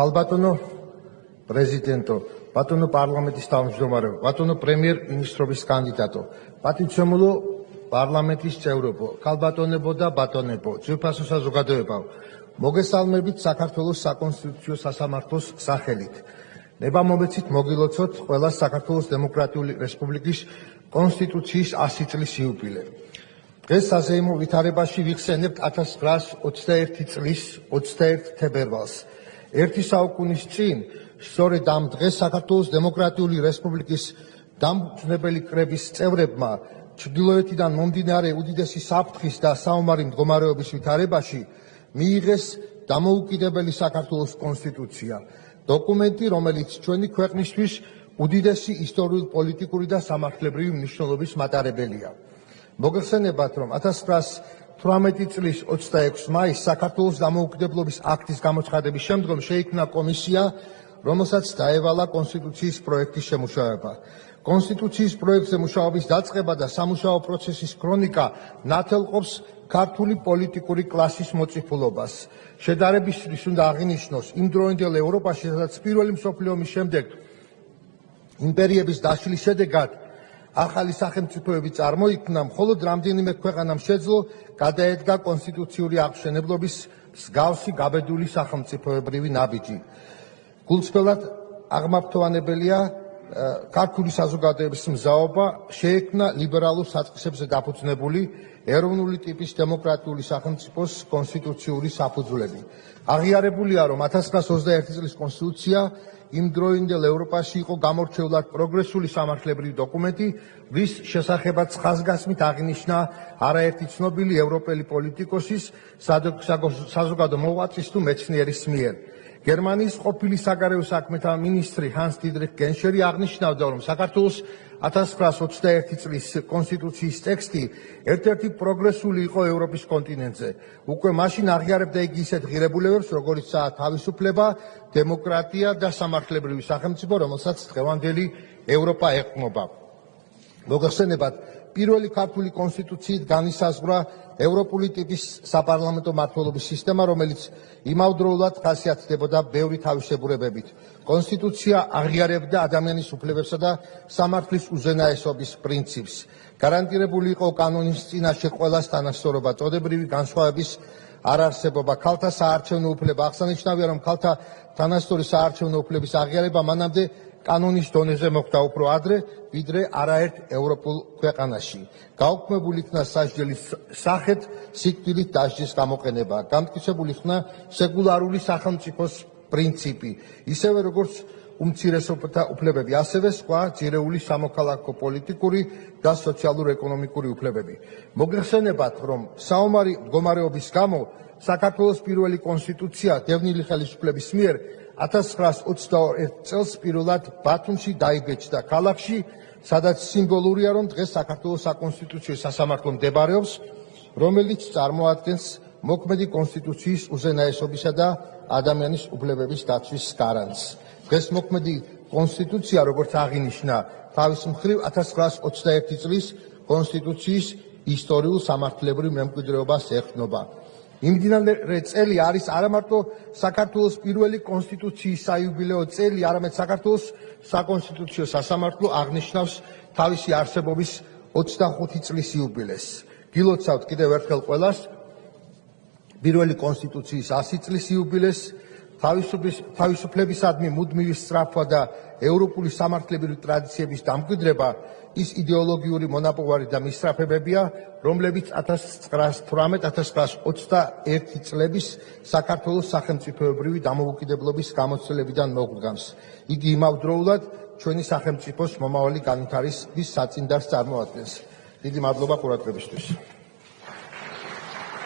Kalbatono Presidento, Batono Parlamentis Tamshdომარე, Batono Premier-ministrobis კანდიდატო, პატივცემულო პარლამენტის წევრებო, ქალბატონებო და ბატონებო, ძვირფასო საზოგადოებაო, მოგესალმებით საქართველოს საკონსტიტუციო სასამართლოს სახელით. ნება მომეცით მოგილოცოთ ყველა საქართველოს დემოკრატიული რესპუბლიკის კონსტიტუციის 100 წლის იუბილე. დღეს საზეიმო ვითარებაში ვიხსენებთ 1921 წლის 21 თებერვალს. ერთი საუკუნის წინ სწორედ ამ დღეს საქართველოს დემოკრატიული რესპუბლიკის დამფუძნებელი კრების წევრებმა ჩრდილოეთიდან მომდინარე უდიდესი საფრთხის და საომარი მდგომარეობის ვითარებაში მიიღეს დამოუკიდებელი საქართველოს კონსტიტუცია, დოკუმენტი, რომელიც ჩვენი ქვეყნისთვის უდიდესი ისტორიულ-პოლიტიკური და სამართლებრივი მნიშვნელობის მატარებელია. მოგეხსენებათ, რომ 1918 წლის 26 მაისს საქართველოს დამოუკიდებლობის აქტის გამოცხადების შემდგომ შეიქმნა კომისია, რომელსაც დაევალა კონსტიტუციის პროექტის შემუშავება. კონსტიტუციის პროექტზე მუშაობის დაწყება და სამუშაო პროცესის ქრონიკა ნათელყოფს ქართული პოლიტიკური კლასის მოწიფულობას. შედარებისთვის უნდა აღინიშნოს იმ დროინდელ ევროპაში, სადაც პირველი მსოფლიო ომის შემდეგ იმპერიების დაშლის შედეგად ახალი სახელმწიფოები წარმოიქმნა, მხოლოდ რამდენიმე ქვეყანამ შეძლო გადაედგა კონსტიტუციური აღმშენებლობის მსგავსი გაბედული სახელმწიფოებრივი ნაბიჯი. გულწრფელად აღმაფრთოვანებელია ქართული საზოგადოების მზაობა შეექმნა ლიბერალურ საწყისებზე დაფუძნებული ეროვნული ტიპის დემოკრატიული სახელმწიფოს კონსტიტუციური საფუძვლები. აღიარებულია, რომ 1921 წლის კონსტიტუცია იმ დროინდელ ევროპაში იყო გამორჩეულად პროგრესული სამართლებრივი დოკუმენტი, რის შესახებაც ხაზგასმით აღინიშნა არაერთი ცნობილი ევროპელი პოლიტიკოსის, საზოგადო მოღვაწის თუ მეცნიერის მიერ. გერმანიის ყოფილი საგარეო საქმეთა მინისტრი ჰანს დიდრიხ გენშერი აღნიშნავდა, რომ საქართველოს 1921 წლის კონსტიტუციის ტექსტი ერთ-ერთი პროგრესული იყო ევროპის კონტინენტზე. უკვე მაშინ აღიარებდა იგი ისეთ ღირებულებებს, როგორიცაა თავისუფლება, დემოკრატია და სამართლებრივი სახელმწიფო, რომელსაც დღევანდელი ევროპა ეყრდნობა. მოგეხსენებათ, პირველი ქართული კონსტიტუციით განისაზღვრა ევროპული ტიპის საპარლამენტო მმართველობის სისტემა, რომელიც იმავდროულად ხასიათდებოდა ბევრი თავისებურებებით. კონსტიტუცია აღიარებდა ადამიანის უფლებებსა და სამართლის უზენაესობის პრინციპს. გარანტირებული იყო კანონის წინაშე ყველას თანასწორობა, წოდებრივი განსხვავების არარსებობა, ქალთა საარჩევნო უფლება. აღსანიშნავია, რომ ქალთა თანასწორი საარჩევნო უფლების აღიარება მანამდე კანონის დონეზე მოხდა უფრო ადრე, ვიდრე არაერთ ევროპულ ქვეყანაში. გაუქმებული იქნა სასჯელის სახით სიკვდილით დასჯის გამოყენება. გამტკიცებული იქნა სეკულარული სახელმწიფოს პრინციპი, ისევე როგორც უმცირესობათა უფლებები, ასევე სხვა ძირეული სამოქალაქო პოლიტიკური და სოციალურ-ეკონომიკური უფლებები. მოგეხსენებათ, რომ საომარი მდგომარეობის გამო საქართველოს პირველი კონსტიტუცია დევნილი ხელისუფლების მიერ 1922 წელს პირველად ბათუმში დაიბეჭდა, ქალაქში, სადაც სიმბოლურია, რომ დღეს საქართველოს საკონსტიტუციო სასამართლო მდებარეობს, რომელიც წარმოადგენს მოქმედი კონსტიტუციის უზენაესობისა და ადამიანის უფლებების დაცვის გარანტს. დღეს მოქმედი კონსტიტუცია, როგორც აღინიშნა, თავის მხრივ 1921 წლის კონსტიტუციის ისტორიულ სამართლებრივ მემკვიდრეობას ეყრდნობა. იმდენად წელი არის არამარტო საქართველოს პირველი კონსტიტუციის საიუბილეო წელი, არამედ საქართველოს საკონსტიტუციო სასამართლო აღნიშნავს თავისი არსებობის 25 წლის იუბილეს. გილოცავთ კიდევ ერთხელ ყველას პირველი კონსტიტუციის 100 წლის იუბილეს, თავისუფლებისადმი მუდმივი სწრაფვა და ევროპული სამართლებრივი ტრადიციების დამკვიდრება ის იდეოლოგიური მონაპოვარი და მისწრაფებებია, რომლებიც 1918-1921 წლების საქართველოს სახელმწიფოებრივი დამოუკიდებლობის გამოცდილებიდან მოგვდგამს. იგი იმავდროულად ჩვენი სახელმწიფოს მომავალი განვითარების საწინდარს წარმოადგენს. დიდი მადლობა ყურადღებისთვის.